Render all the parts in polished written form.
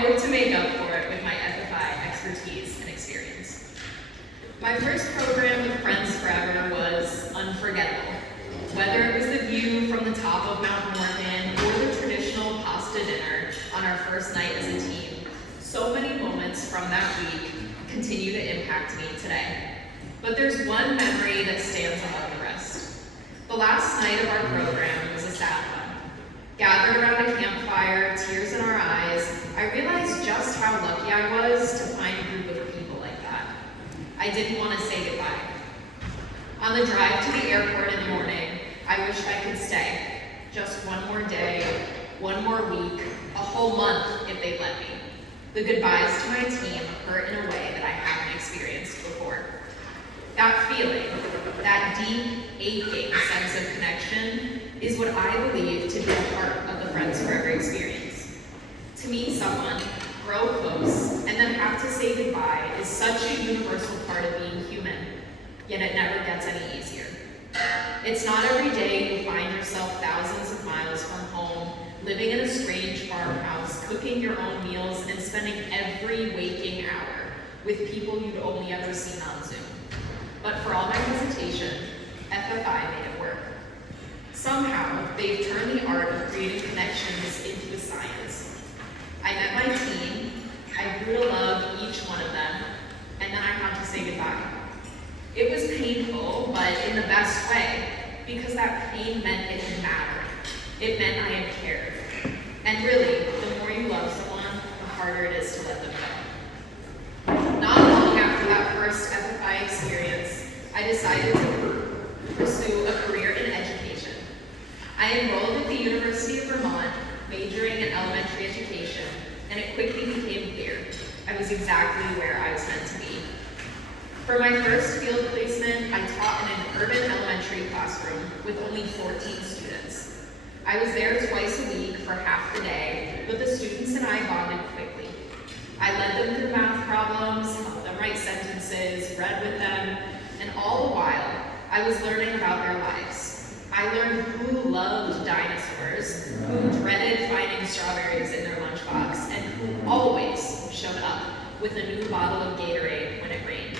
hope to make up for it with my FFI expertise and experience. My first program with Friends Forever was unforgettable. Whether it was the view from the top of Mount Morgan or the traditional pasta dinner on our first night as a team, so many moments from that week continue to impact me today. But there's one memory that stands among the rest. The last night of our program was a sad one. Gathered around a campfire, tears in our eyes, I realized just how lucky I was to find a group of people like that. I didn't want to say goodbye. On the drive to the airport in the morning, I wished I could stay. Just one more day, one more week, a whole month if they'd let me. The goodbyes to my team hurt in a way that I haven't experienced before. That feeling, that deep, aching sense of connection is what I believe to be a part of the Friends Forever experience. To meet someone, grow close, and then have to say goodbye is such a universal part of being human, yet it never gets any easier. It's not every day you find yourself thousands of miles from home, living in a strange farmhouse, cooking your own meals, and spending every waking hour with people you'd only ever seen on Zoom. But for all my hesitation, FFI made it work. Somehow, they've turned the art of creating connections into a science. I met my team, I grew to love each one of them, and then I had to say goodbye. It was painful, but in the best way, because that pain meant it mattered. It meant I had cared. And really, the more you love someone, the harder it is to let them go. Not long after that first FFI experience, I decided to pursue a career in education. I enrolled at the University of Vermont, majoring in elementary education, and it quickly became clear I was exactly where I was meant to be. For my first field placement, I taught in an urban elementary classroom with only 14 students. I was there twice a week for half the day, but the students and I bonded quickly. I led them through math problems, helped them write sentences, read with them, and all the while, I was learning about their lives. I learned who loved dinosaurs, who dreaded finding strawberries in their lunchbox, and who always showed up with a new bottle of Gatorade when it rained.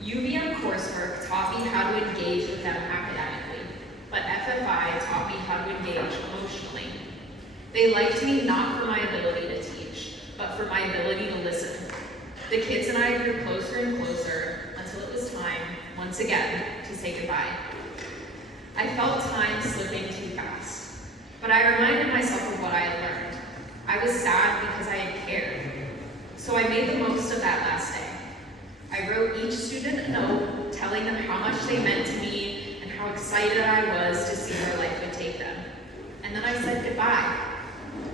UVM coursework taught me how to engage with them academically, but FFI taught me how to engage emotionally. They liked me not for my ability to teach, but for my ability to listen. The kids and I grew closer and closer until it was time, once again, to say goodbye. I felt time slipping too fast, but I reminded myself of what I had learned. I was sad because I had cared, so I made the most of that last day. I wrote each student a note telling them how much they meant to me and how excited I was to see where life would take them. And then I said goodbye.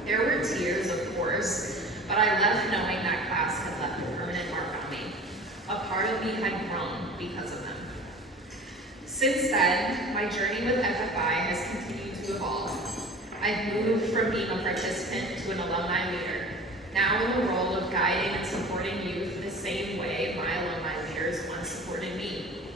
There were tears, of course, but I left knowing that class had left a permanent mark on me. A part of me had grown because of them. Since then, my journey with FFI has continued to evolve. I've moved from being a participant to an alumni leader, now in the role of guiding and supporting youth the same way my alumni leaders once supported me.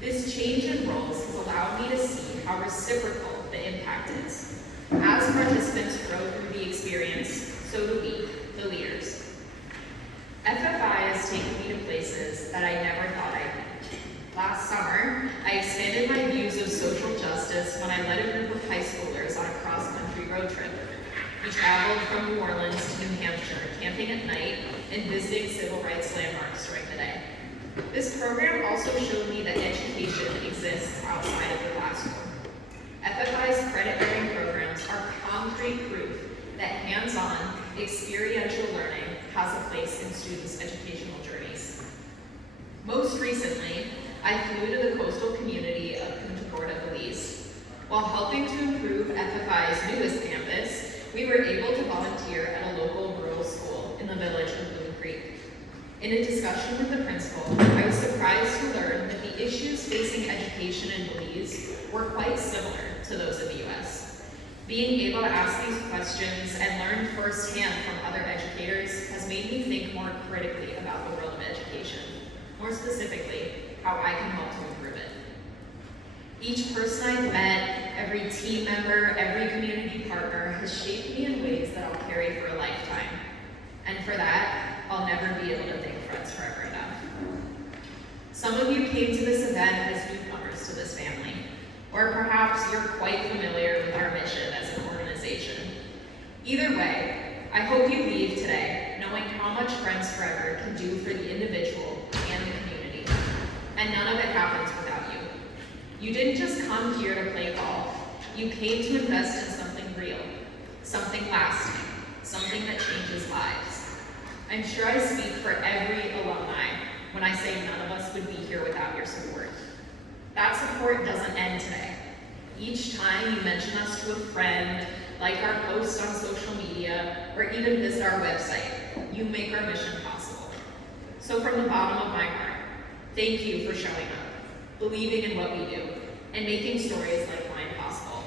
This change in roles has allowed me to see how reciprocal the impact is. As participants grow through the experience, so do we, the leaders. FFI has taken me to places that I never thought I'd be. Last summer, I expanded my views of social justice when I led a group of high schoolers on a cross-country road trip. We traveled from New Orleans to New Hampshire, camping at night and visiting civil rights landmarks during the day. This program also showed me that education exists outside of the classroom. FFI's credit-bearing programs are concrete proof that hands-on, experiential learning has a place in students' educational journeys. Most recently, I flew to the coastal community of Punta Gorda, Belize. While helping to improve FFI's newest campus, we were able to volunteer at a local rural school in the village of Bloom Creek. In a discussion with the principal, I was surprised to learn that the issues facing education in Belize were quite similar to those of the US. Being able to ask these questions and learn firsthand from other educators has made me think more critically about the world of education. More specifically, how I can help to improve it. Each person I've met, every team member, every community partner has shaped me in ways that I'll carry for a lifetime. And for that, I'll never be able to thank Friends Forever enough. Some of you came to this event as newcomers to this family, or perhaps you're quite familiar with our mission as an organization. Either way, I hope you leave today knowing how much Friends Forever can do for the individual and the community, and none of it happens without you. You didn't just come here to play golf, you came to invest in something real, something lasting, something that changes lives. I'm sure I speak for every alumni when I say none of us would be here without your support. That support doesn't end today. Each time you mention us to a friend, like our post on social media, or even visit our website, you make our mission possible. So from the bottom of my heart, thank you for showing up, believing in what we do, and making stories like mine possible.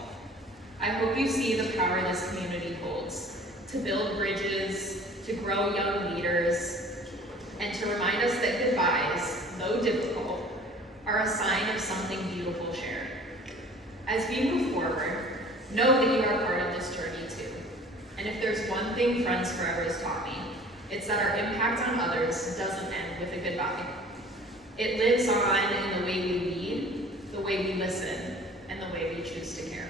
I hope you see the power this community holds to build bridges, to grow young leaders, and to remind us that goodbyes, though difficult, are a sign of something beautiful shared. As we move forward, know that you are part of this journey too. And if there's one thing Friends Forever has taught me, it's that our impact on others doesn't end with a goodbye. It lives on in the way we lead, the way we listen, and the way we choose to care.